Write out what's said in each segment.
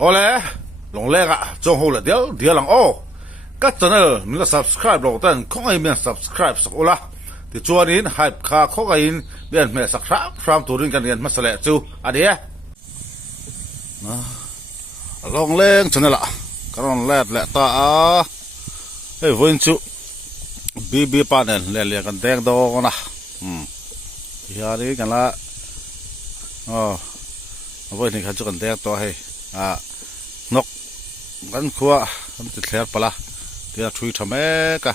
Ole, long lega, John Hole, dear long oh. Got channel, me subscribe lo tan, kong ai me subscribe sak ola. Ti chuan in hype kha kho in bian me subscribe from to ring kan yan masale chu adia. Long leng channel a. Karon let ta a. Hey voin chu. BB panel le kan teng do na. Ya ri kan la. Voi ni kha chu kan teng to he. Nok kan khuwa kan ti thler pala. Dia thui thame ka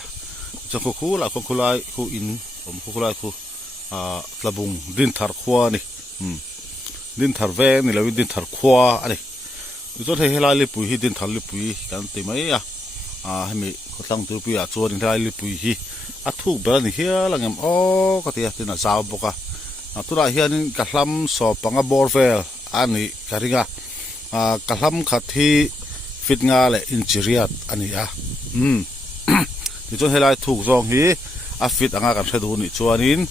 chu khu la khu lai khu in om khu lai khu tlabung din thar khwa ni din thar ve ni lo din thar khwa ani zo the helai li pui hi din thar li pui kan ti mai hemi ko tlang tu pi a chu din helai li pui hi a thu ba ni hia langam o ka ti tin a zaw boka tura hian ka hlam so panga borvel ani karinga ka hlam khathi fit nga le injiriat ani ti chon helai thuk zong hi a fit anga kan thadu ni chuanin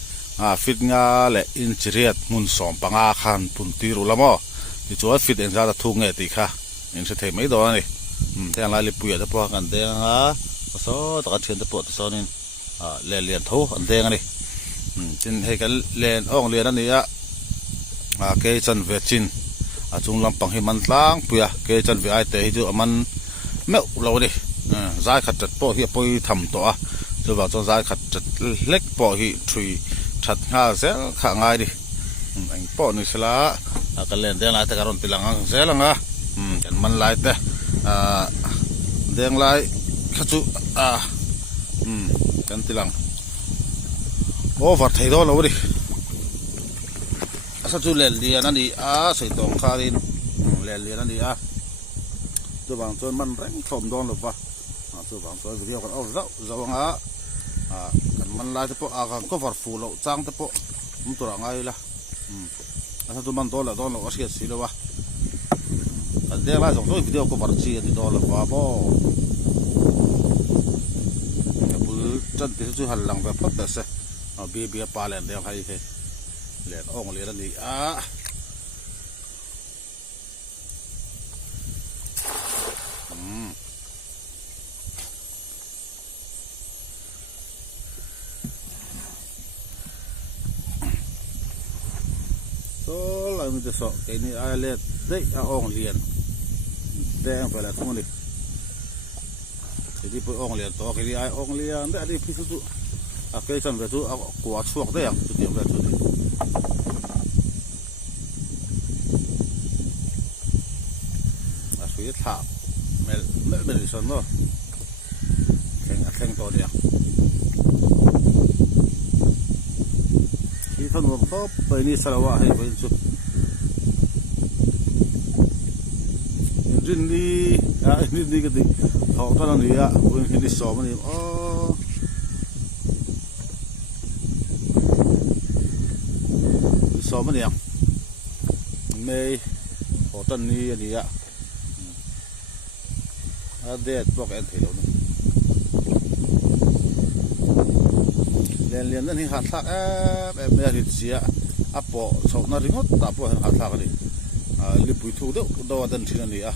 fit nga le injiriat mun som panga khan puntiru lamo ti chuan fit en za thuk nge ti kha eng se thei mai do ni teng lai li puya da po kan de nga so ta ka chen da po so nin le lian tho an de nga ni tin he kan len ong lian ani ke chan ve chin chung lampang hi man tlang puya ke chan ve ai te hi chu aman me lo ni zai khat tat po hi poi tham to chu ba chon zai khat tat lek po hi thui that nga zel kha ngai di ang po ni sala ka len deng lai ta karon tilang ang zelanga kan man lai te deng lai kha chu kan tilang over thai do lo di asa chu len li an ni sei tong kha rin len li an ni chu bang chon man reng thom don lo pa chu bang chon video kan au zawanga kan man lai te po kan cover full lo chang te po tura ngai la asa chu man do la don lo asia si lo wa kan de la zong video cover chi ti do lo wa bo bu chan te chu hal lang ba pat ta se bi pa len de hai he len ong le ni mi te so ke ni ai let dei ong lian deng pa la thong ni ti di po ong lian to ke ni ai ong lian da di pi su ke chan ve chu kwa chuak de yang chu ti ve chu sui tha mel son no kheng to dia ki thon wo to pe ni salawa he ve chu ni cái gì họ có làm gì vừa khi đi xóm mà đi xóm mà đẹp mê họ tân ni gì đẹp bọc em thấy đâu liền nên hạt thạc em bây giờ thì áp bỏ sầu nó ring hốt tạp bỏ hạt thạc này li pui thu đâu tân thì này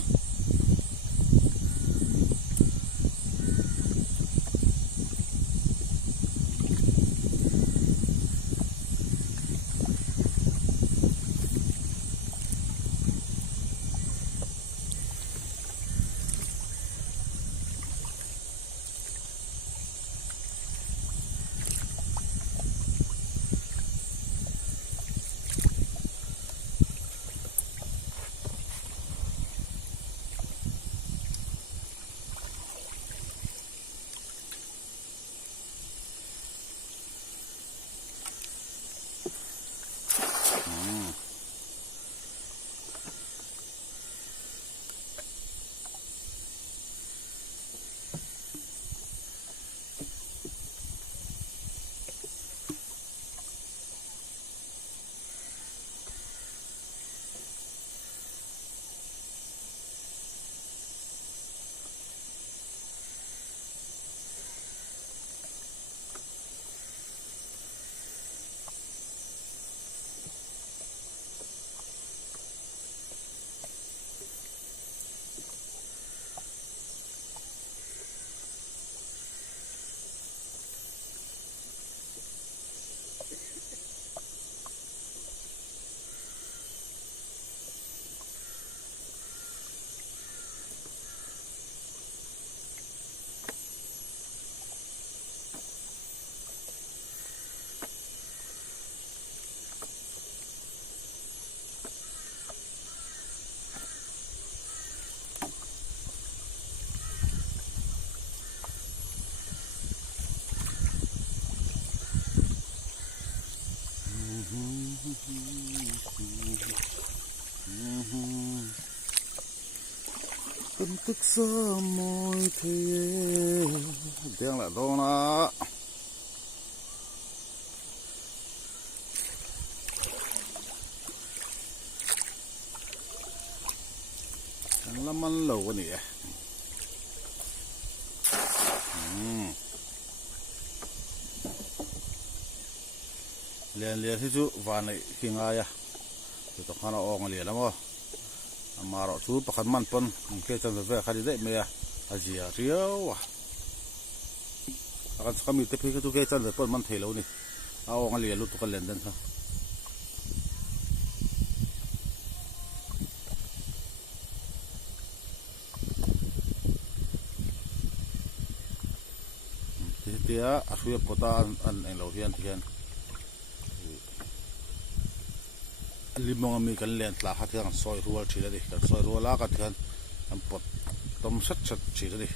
เป็นตึกสมอยเทเดียงละโดนะแล้วมันเหลวนี่เรียนที่จุวานในขิงอายะจุดตะขันออกมาเรียนแล้วมั้งมาเราชูประคันมันปนเคยจำเป็นคดีได้ไหมอ่ะอาเจียเรียวอ่ะอาการสกัมมิตรพี่ก็ทุกเคยจำเป็นปนมันเทแล้วนี่เอาออกมาเรียนรู้ตุกันเล่นเด่นฮะเดี๋ยวอาชีพก็ตาอันเองเราเฮียนลิมองมีกันเล่นตลาดที่กันซอยรัวชีเลยกันซอยรัวลากันที่กันอันปดต้มชัดชีเลย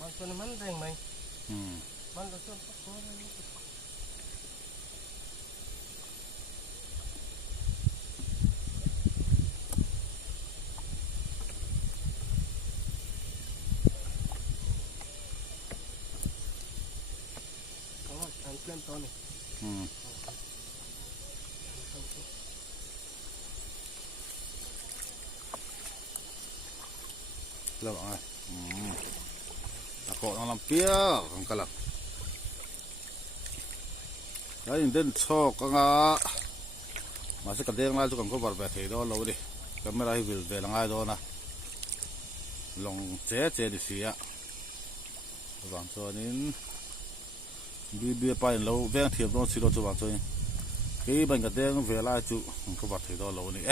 มันมันแรงไหมมันก็ต้นก็อันเปลี่ยนต้นแล้วอ่ะตะโกนลำเปียของกะลักแล้วยังเดินชอกก็งามาสักกระเด้งไล่จุกันก็บาดแบบเห็นเราดิก็ไม่ได้วิลเดลังไงโดนนะลงเจ๊ดิสิอ่ะบางส่วนนี้บีไปเราแวงเทียบโดนสิเราจะบางส่วนกี่บันกระเด้งเวลาจุก็บาดเห็นเรานี่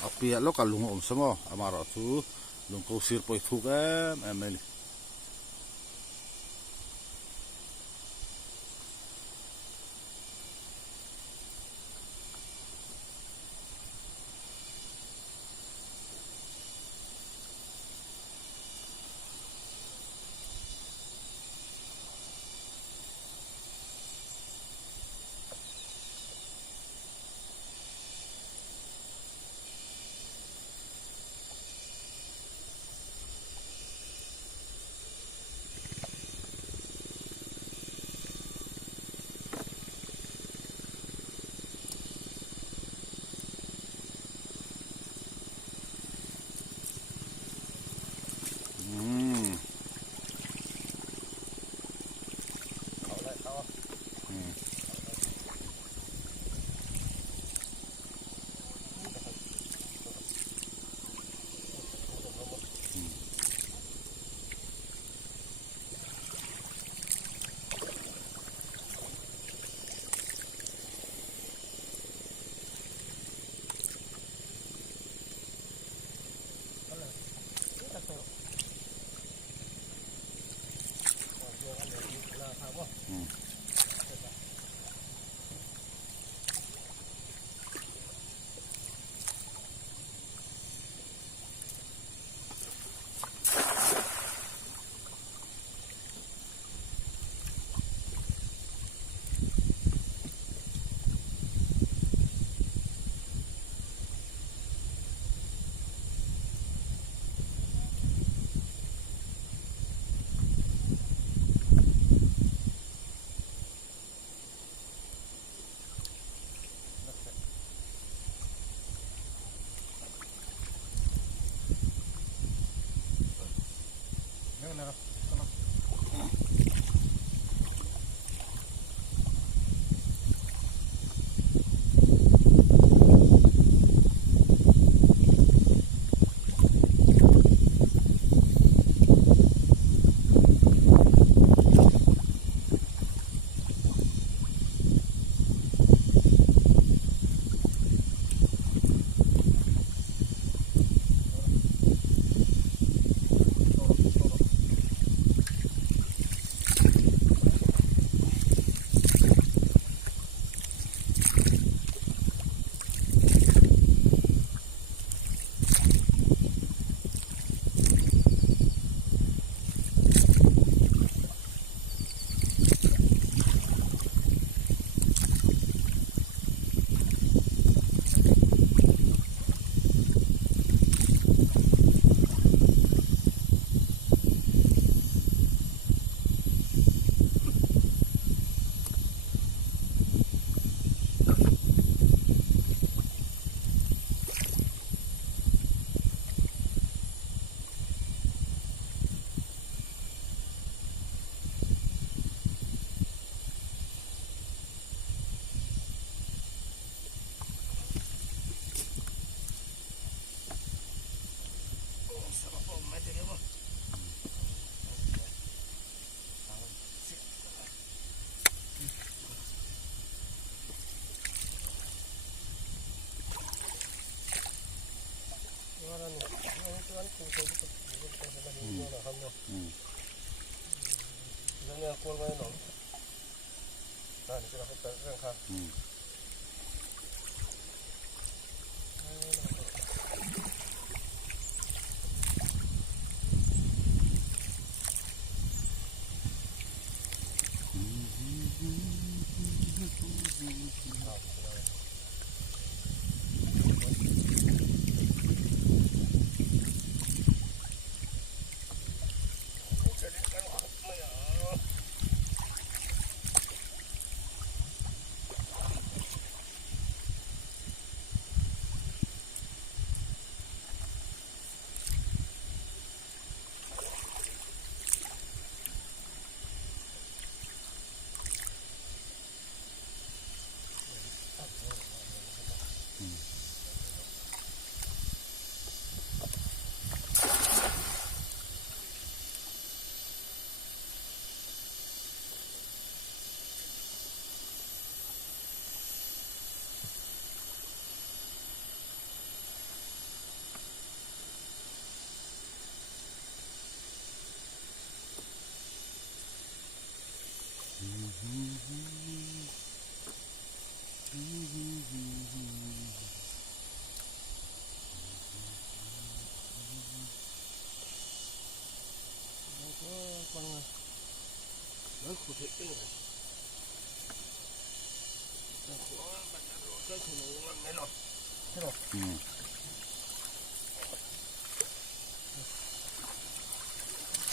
เอาเปียแล้วก็ลุงอมสมออามาเราทูลุงเขาซื้อไปทุกไม่นี่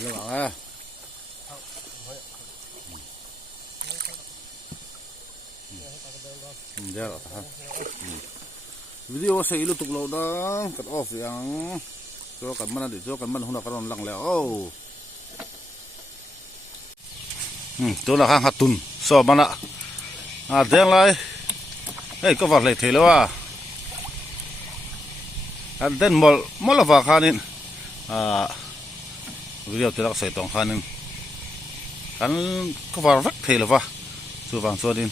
ระวังอ่ะเดี๋ยวครับวิดีโอใส่ลูกตุกเราดังกัดออฟยังโจกันมันดิโจกันมันหุ่นกันลังแล้วโอ้ตัวละข้างหัดตุนสอบมันละเดี๋ยวเลยเฮ้ยก็ว่าเลยเทแล้วว่าเดินมอลฟ้าขานินวิดีโอที่เราใส่ตรงขานินกันก็ว่ารักเทแล้วว่าส่วนฝั่งส่วนดิน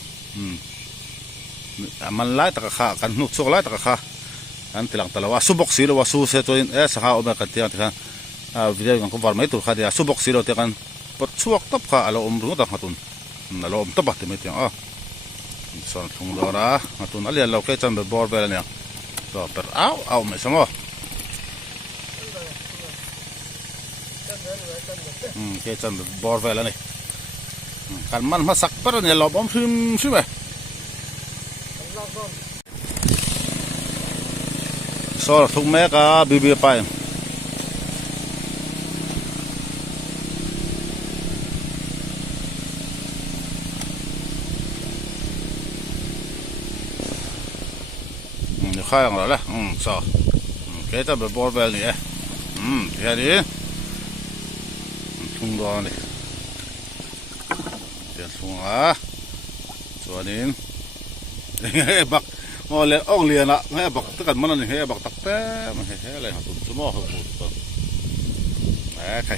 มันไล่ตะขากันนุกโซไล่ตะขาอันที่หลังตะละว่าสุบกสีหรือว่าสูเซตัวนี้สักเอาไปกันที่อันที่กันวิดีโอกันก็ว่าไม่ถูกขาเดียสุบกสีเราที่กันปดช่วงตับขาเรารู้ต่างหตุนเราตับบัดที่ไม่ถึงส่วนทุ่งดอระหตุนอะไรเราแค่จำแบบบอร์เวลเนี่ยก็เปิดเอาไม่สมอแค่จำแบบบอร์เวลนี่กันมันมาสักปะเนี่ยเราบ้อมซึมใช่ไหมส่วนทุ่งแม่ก็บีไปข้างเราละสอแค่จะแบบบอลเวลนี่แค่นี้ ทุ่งดอนนี่เตียนทุ่งส่วนนี้บักงอเลียนอ่องเลียนละให้บักตะกันมันนี่ให้บักตักแต้มันให้อะไรครับสมอครับผมใคร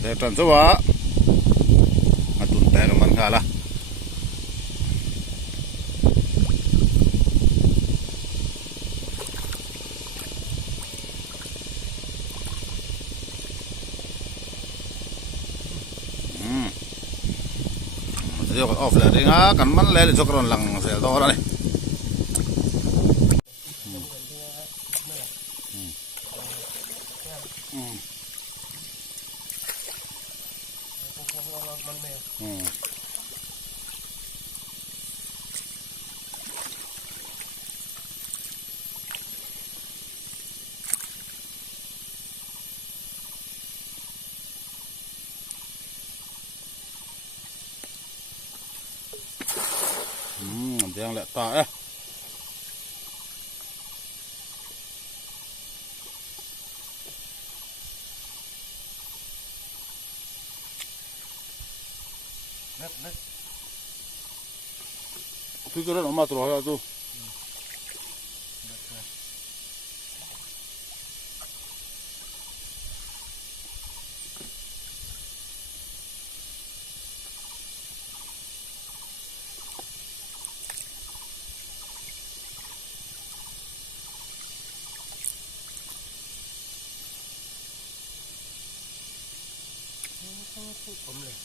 แต่ตอนสวะมาตุนแต่กันมันค่ะละเดี๋ยวออฟเลยนะกันมันเลยจะกรอนหลังเสียตัวนี่เดี๋ยวแหละตาพี่ก็เริ่มออกมาตัวแล้วจูผมเลย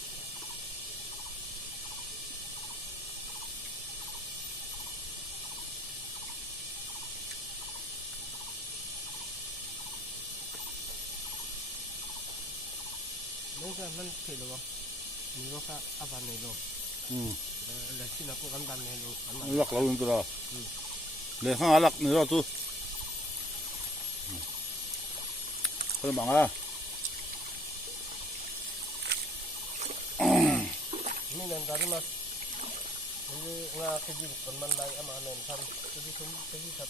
นี่ก็มันเสร็จแล้วมีก็ค่ะอาบานในโลกแล้วที่นักกันบันในโลกหลักเราอยู่ตัวเลยห้าหลักนี่เราตู้เพิ่มบังอ่ะนี่นั่นตอนนี้มานี่งาขยิบกันมันไหลอามาเนี่ยทำขยิบครับ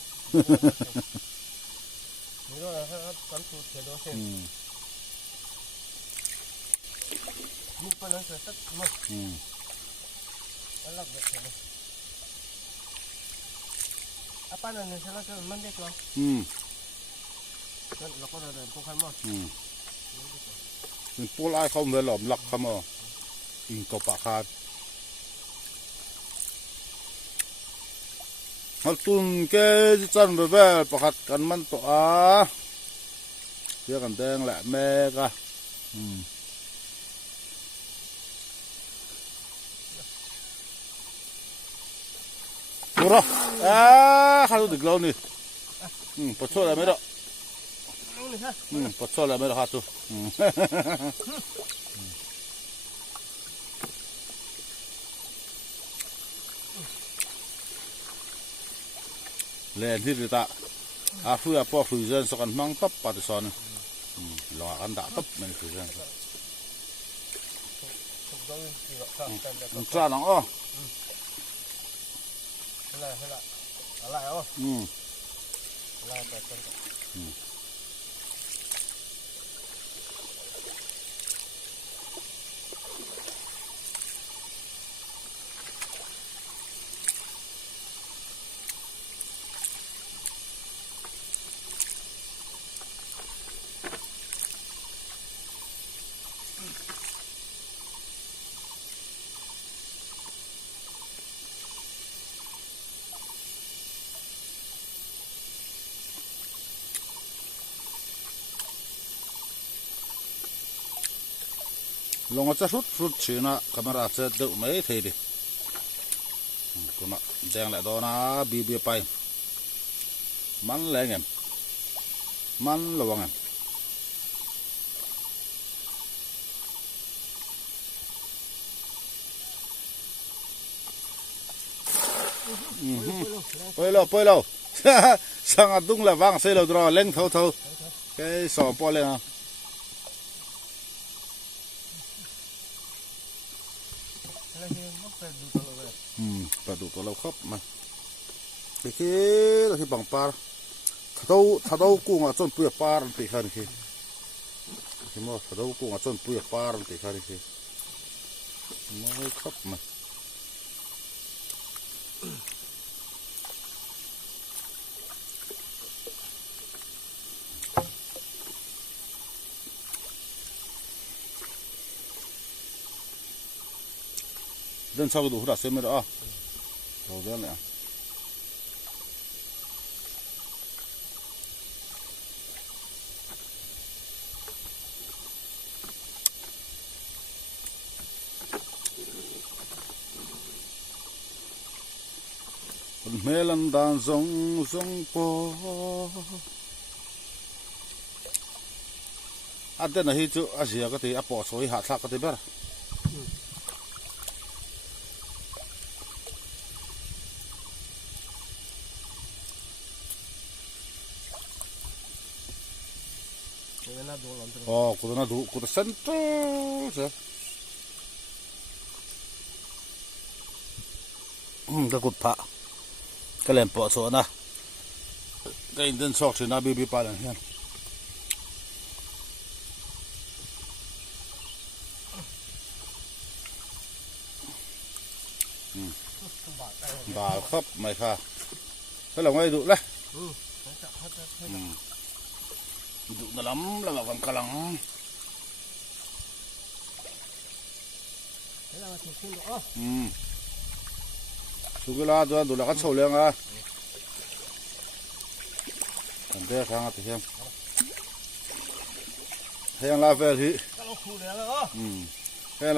นี่ก็นะครับกันสูดเสียด้วยเส้นนี่เป็นอะไรสักมั้งแล้วแบบนี้apaนั่นsalah kanมันได้ตัวนั่นเราก็เดินพวกคันมั้งเป็นปูไล่เขาเหมือนหลอมหลักเขามั้งอิงกับปากคาดฮัลตุนแกจะจันแบบปากคาดกันมันตัวเสียกันแดงแหละแม่ก็ดูรอข้าดูดึกแล้วนี่ปัดโซ่อะไรไม่ได้ปัดโซ่อะไรไม่ได้ข้าดูเล่นที่ตาฟื้นพอฟื้นเส้นสกันมังตับปัดสอนลองกันด่าตับมันฟื้นเส้นจ้าหนังอะไรอ๋ออะไรแต่กันลงมาจะสุดชื่อนะคาเมราจะดูไม่เท่ดิกูน่ะแดงแหละตัวนะบีไปมันแรงเงี้ยมันระวังเงี้ยไปแล้วสังดุงละวางเสียแล้วรอเล่งเท่าแค่สองปอเลยนะปลาดุกตัวเราครบมาไปคิดเราที่บังปลาถ้าเรากุ้งอ่ะจนเปลือกปลาตีขันคิด ที่มอสะดวกกูงาจนปุยปาร์ติคาริสิไม่ครับมาเดินชอบดูหัวเสียไม่ได้อ่ะเราเดินเลยเมลันดานซงปออันเดนฮิจูอาเซียก็ที่อปอสวยหาทักก็ที่เบอร์อ๋อกูน่าดูกูจะเซ็นเตอร์ใช่ก็กุดพะก็เล่นปอสวยนะก็อินเดนซอกสินะบีปาเลนเฮียนบาครับไม่ค่ะถ้าเราไม่ดูเลยดูนั่นล้ำแล้วมันกำลังสุกลาตัวดูแล้วก็โชว์เรื่องอ่ะอันเดียวทางที่เฮียงลาเวลที่เฮียง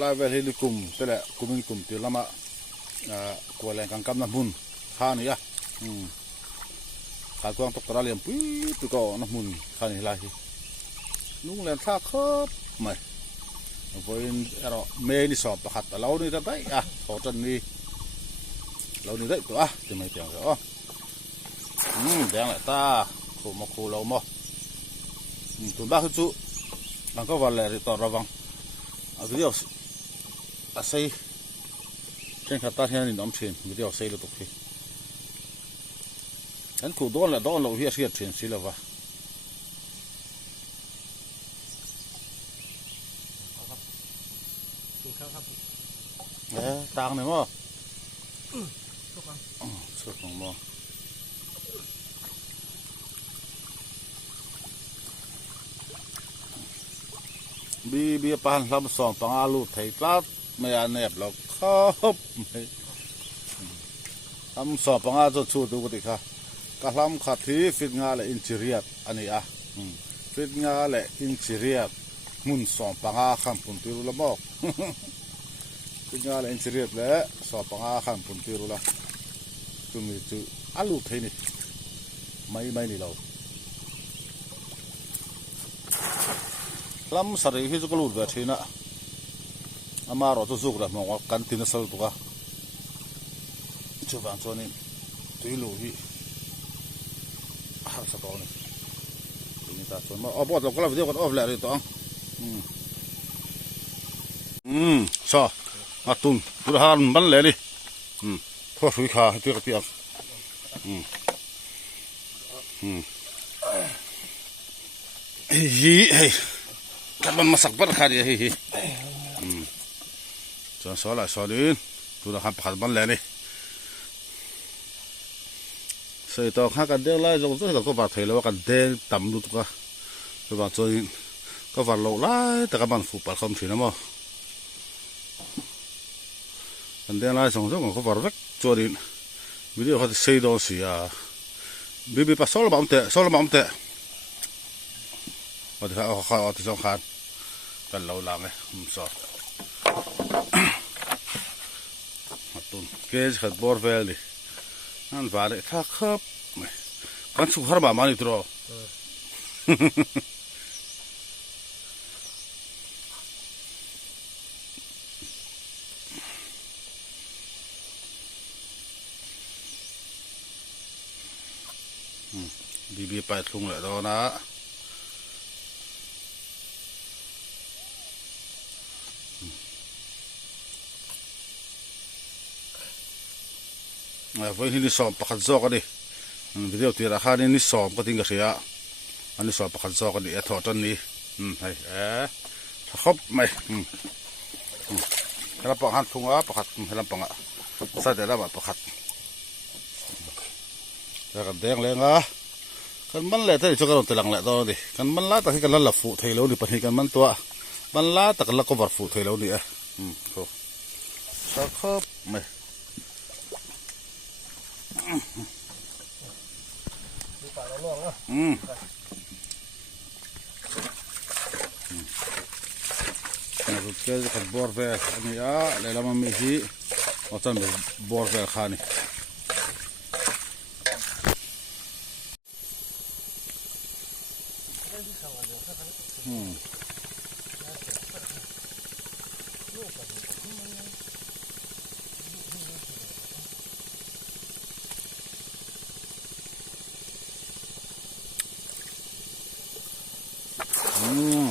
ลาเวลที่ลุกุมแต่ละกุมินกุมที่ละมากวนแรงกังกำน้ำมุนข้านี่อ่ะขาดกวางตกกระเลียมปุ๊บตัวก็น้ำมุนข้านี่ไรนุ่งแรงท่าครับไม่พอเห็นเราเมนี่สอบประคัดแต่เรานี่ได้อ่ะขอจันนี่เรานี่ได้ตัวจะไม่เตียงเหรอแดงเลยตาโคมาโคเราหม้อตัวบ้าคือจุมันก็วันแรกต่อระวังเอาตัวเดียวอาศัยเช่นขัดตาที่นี่น้ำเชนตัวเดียวอาศัยเราตกที่ฉันขู่โดนละโดนเราเฮียเสียเชนสิแล้ววะต่างเนี่ยมั้งสุดของมั้งบีปานลำสองปังอาลูไทยกลัดไม่อันเน็บหรอกครับลำสองปังอาจะชูดูกันดิค่ะกะลำขัดที่ฟิตงาและอินจิเรียดอันนี้อ่ะฟิตงาและอินจิเรียดมุนสองปังอาคำปุ่นติรุละบอกฟิตงาและอินจิเรียดและสองปังอาคำปุ่นติรุละคือมีจูอาลูไทยนี่ไม่นี่เราลำสารีที่จะกลูดแบบนี้นะอามาเราจะสุกแล้วมองว่ากันตินสลตัวก็ช่วยบางส่วนนี้ตุยลูที่หาสักตอนนี้นี่ตาส่วนมาเอาบอดเราก็เราไปเที่ยวกันออฟแล้วเลยตัวชอมาตุนตุลหานบันเลยดิทอดสุยขาที่กระเทียมเฮ้ยkan masak berkah dia hihi soalnya soalin sudah hampat ban le ni sai to kha kan de lai jong zo ko ba thei lo kan de tam lu ka ko ba choi ko va lo lai ta ka ban fu pa khom thina mo kan de lai jong zo ko va vek chorin video ha sei do si ya bibi pa sol ba umteว่าที่เขาเอาที่สองคันกันเราลังไงสอดมาตุนเกจขัดบอร์เวลดินั่นว่าเลยถ้าครับกันสุขหามานี่ตัวบีไปทุ่งเลยตัวนะวันนี้สอบประคัดซอกกันดิวิดีโอที่ราคานี่สอบก็ทิ้งกันเสียอันนี้สอบประคัดซอกกันดิถอดต้นนี้ ให้ถ้าครบไม่ให้เราปอกหันทุ่งประคัดให้เราปอกใส่แต่ละบาทประคัดแล้วกันแดงเลยกันมันแหละที่จะกระโดดตะลังแหละตอนนี้กันมันล้าแต่ที่กันละฟูไทยแล้วนี่ปะที่กันมันตัวมันล้าแต่กันละก็วัดฟูไทยแล้วนี่โอ้สักครบไม่ปลาล่วงเกี่ยวกับบัวเวลอันนี้เลยละมันมีที่เอาตั้งเป็นบัวเวลขานี่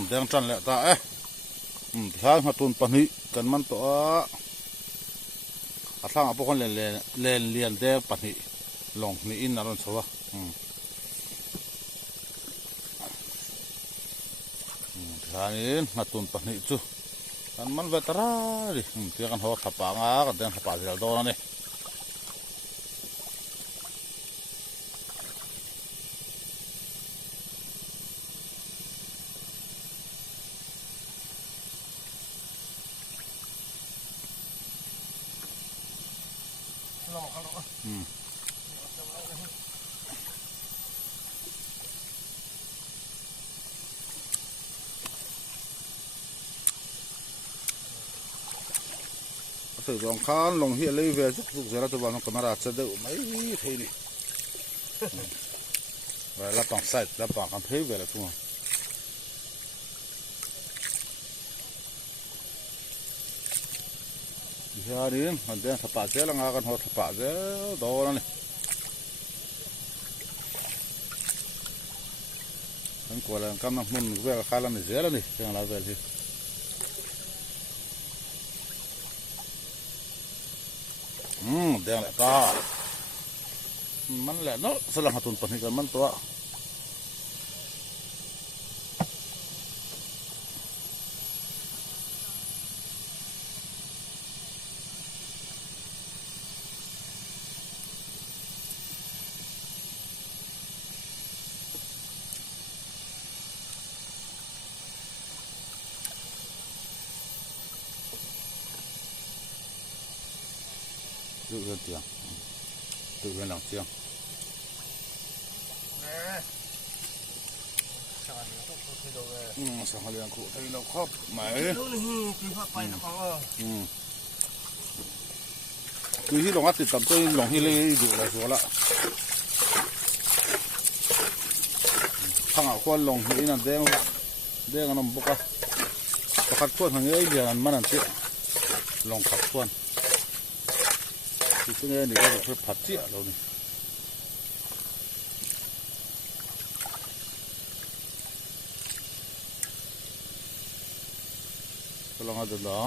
แดงจันแหละตาทางมาตุนปนิกันมันตัวทางพวกคนเลียนแดงปนิลงนี่อินนารนสวะทางนี้มาตุนปนิจูกันมันเวทราดิเที่ยกันหัวขับปางกันแดงขับปางเดียวโดนนี่สื่อสองข้านลงเฮียเลยเวสุกเสร็จแล้วตัวมันก็มาราชเดือไม่ทีนี่เวลาปังใส่แล้วปังกันเทเวลาตัวดิฉันนี่มันเดินสปาเจแล้วงากันหัวสปาเจโดนนี่ฉันกลัวแล้วกำลังมุ่งเวลาข้าแล้วนี่เจแล้วนี่เรื่องอะไรเวลาแดงแหละก็มันแหละเนาะสลังหาตุนปนให้กันมันตัวtự lên tiếng tự lên lòng tiếng sao liền cụ thấy lâu khóc mày cứ hít lòng ắt thì tầm tôi lòng hít lên dụ là số lại thằng ảo quan lòng hít là đen đen nó bốc á khát quan thằng ấy liền ăn ăn chuyện lòng khát quanที่นี่นี่ก็คือผัดเจี๊ยเรานี่ก็ลองเอาดูหรอ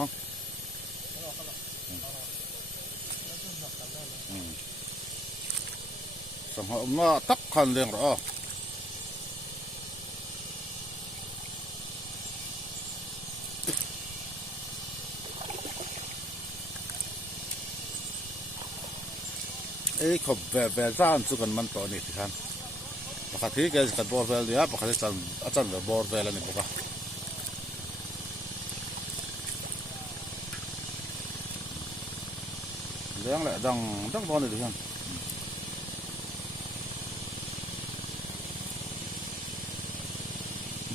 สังหารมาตักขันเลี้ยงหรอขบแวร์ซ่านสุกันมันต่อนี่ที่ท่านปกติแกจะบอร์เวลเดียปกติอาจารย์บอร์เวลนี่ปกติเลี้ยงแหละดังตอนนี้ที่ท่าน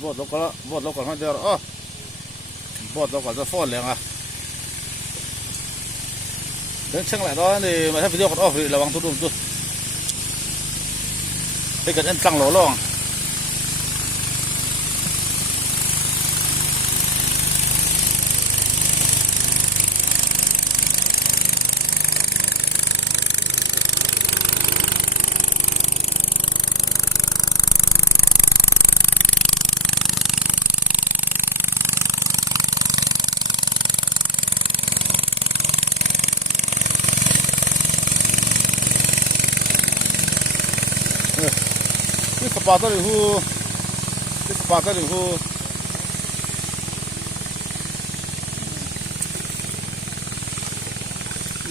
บอดเราก็ไม่เจออ๋อบอดเราก็จะฟ้อนเลี้ยงเรื่องช่างแหละตอนนี้มาทำวิดีโอกันออฟระวังตุ้มให้กันเอ็นตั้งหล่อล่องที่สปาร์ตหรือฮู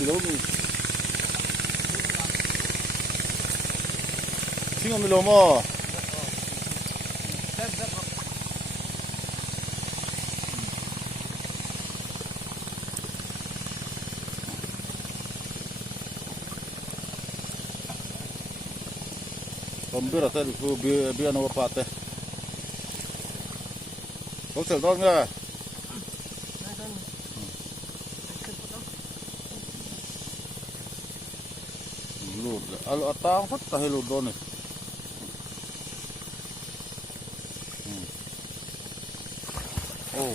มีโลมีทิ้งมีโลมั้งผมเบื่อแต่ดูเบื่อโนปาเต้ผมเสร็จแล้วไงลูดเอาตางพัดตาให้ลูดโดนนี่โอ้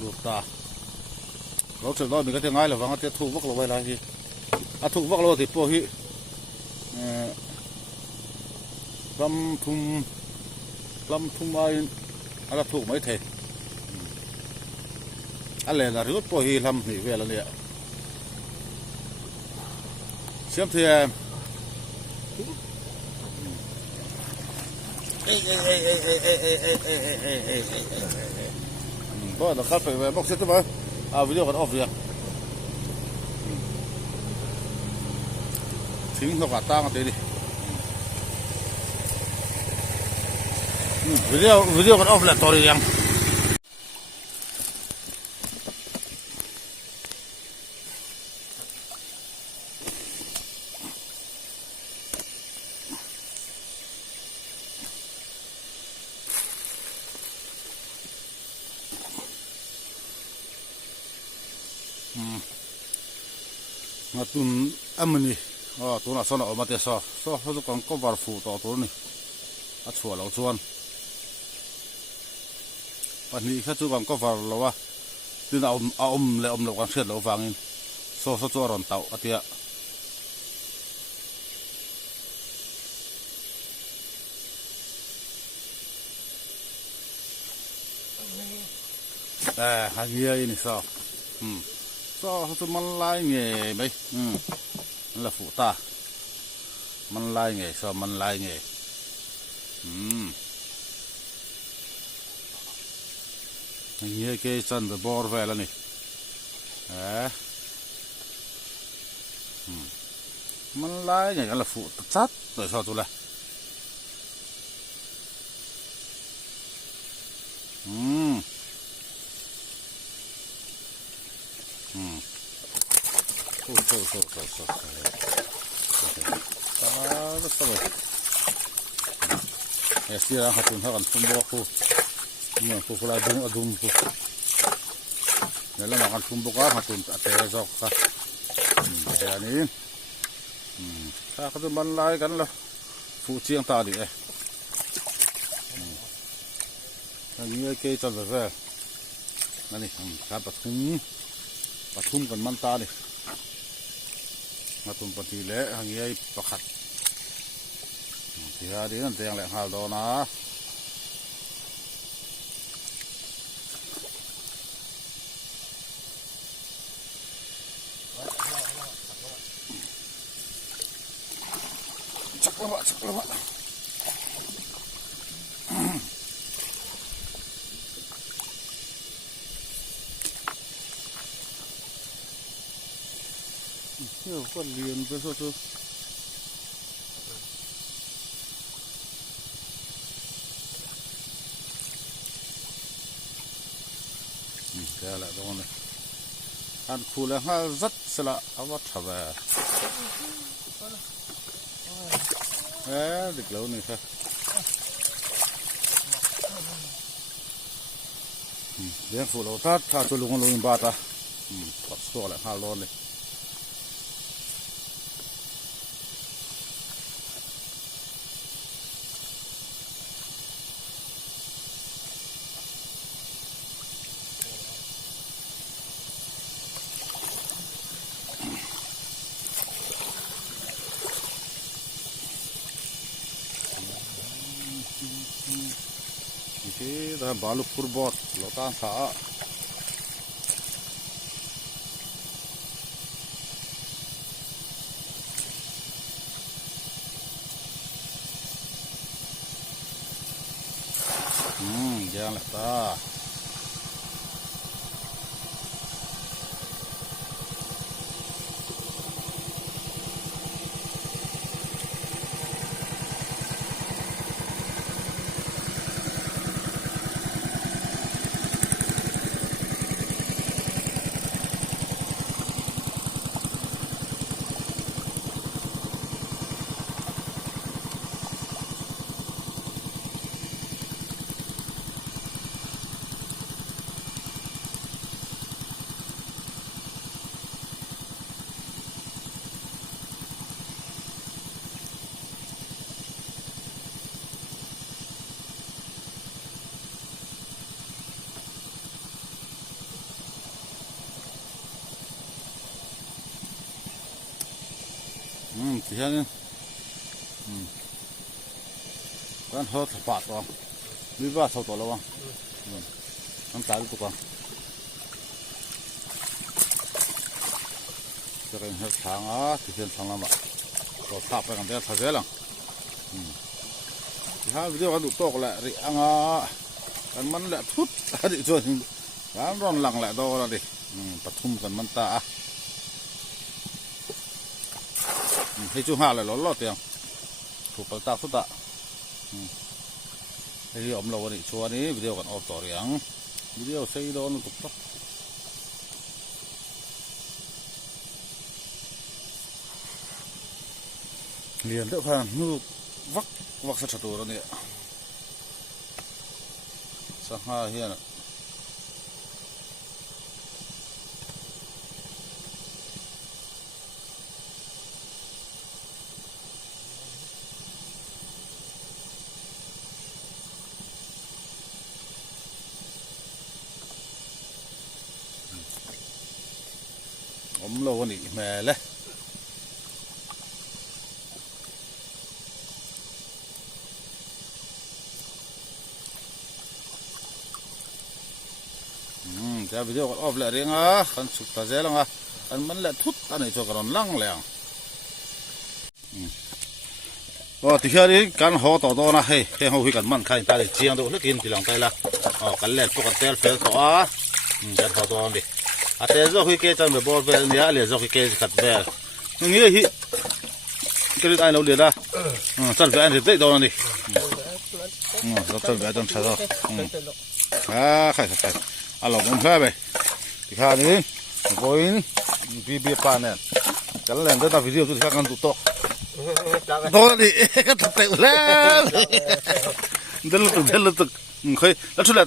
ลูดตาเราเสร็จแล้วมีก็จะง่ายเลยฟังก็จะถูกวักเราไว้ไรทีถูกวักเราที่พวกที่ลำทุ่มอะไรถูกไหมเทอะไรนะรู้พวกที่ลำนี่เวลาเนี่ยเชื่อมเทียมก็ต้องเข้าไปบอกเสร็จไหมวิดีโอกันออฟเลยทิ้งเขากระตั้งกันดิวิดีโอกันออฟแล้วตัวเรียงมาตุนมันนี่ตัวน่ะสนออกมาเตะซอเขาจะกันก็วาร์ฟูต่อตัวนี่ชัวร์เราชวนปัจจุบันเขาจะกันก็วาร์เราว่าที่เราเลยเรากันเชื่อเราฟังอินซอชัวร์รอนเต่าอันเดียหางเงี้ยนี่ซอเขาจะมันลายเงี้ยไหมนั่นแหละฟูตามันลายเงี้ยซอมันลายเงี้ยเงี้ยเกยจันจะบอร์เวลนี่มันลายเงี้ยกันละฟูตัดโดยซอตัวละโอ้เสียหัดตุนเท่ากันทุ่มบ่คู่เมื่อคู่ละดุมคู่แล้วเรากันทุ่มบ่ก็หัดตุนแต่จอกค่ะแต่อันนี้ถ้าเขาจะบรรลัยกันแล้วฟูเชียงตาดิอันนี้เกยจันแบบนั่นนี่ครับปฐุมกันมันตาดิมาตุนปฏิเละหางเงี้ยประคัดที่หาดีนั่นเตียงแหลงหาดอนะชักละวะเที่ยวก็เรียนไปสู้แค่ละตรงนี้อันคูแล้วฮะจัดสละเอาวัดทำเด็กเหล่านี้ครับเลี้ยงฟูเราถ้าจะลงบาตาปัดโซ่ละห้าร้อนเลยนี่บาลุคุร์บอสเราตั้งขา yang lah ta thì hơn con hot phạt con đi vào sâu tổ lâu không con tái tụi con cho nên hết tháng á thì hiện tháng lắm ạ rồi sắp phải làm thế thật dễ lắm thì hai video con tụi to lại đi ăn á con mắn lại thút đi rồi bán ron lặng lại đâu ra đi tập trung con mắn taให้จูหาเลยล้อเตียงถูกประตากสุดอะให้อมเราวันนี้ชัวร์นี้วิดีโอกันออกต่อเรียงวิดีโอใช้โดนถูกต้องเรียนเรื่องพันนูวักสัตว์ตัวนี้สังหารเฮียนะผมโลวันนี้แม่เลยจะวิดีโอออฟเลยเรื่องกันสุดท้ายแล้วกันมันแหละทุบอันนี้โจกันลังเลยก็ที่เรื่องการห่อต่อนะให้เขาคุยกันมันใครตาเลยเจียงตัวเล็กกินทีหลังไปละกันแหละพวกกันเตลเฟลตัวจะห่อตัวนี้อาเตจอกที่เกจันแบบบอลเวลเนี่ยเลยจอกที่เกขัดเวลนี่เลยฮิก็เลยไอ้เราเดี๋ยวละจันเวลเนี่ยเตะตัวนี่เราจันเวลจนใช่ตัวใครเราผมแค่ไปที่ข้านี้โอ้ยบีปานเนี่ยกันแล้วแต่วิดีโอที่ข้ากันตัวนี่ก็ตัดเตะแล้วเดินลุกเคยแล้วชุดละ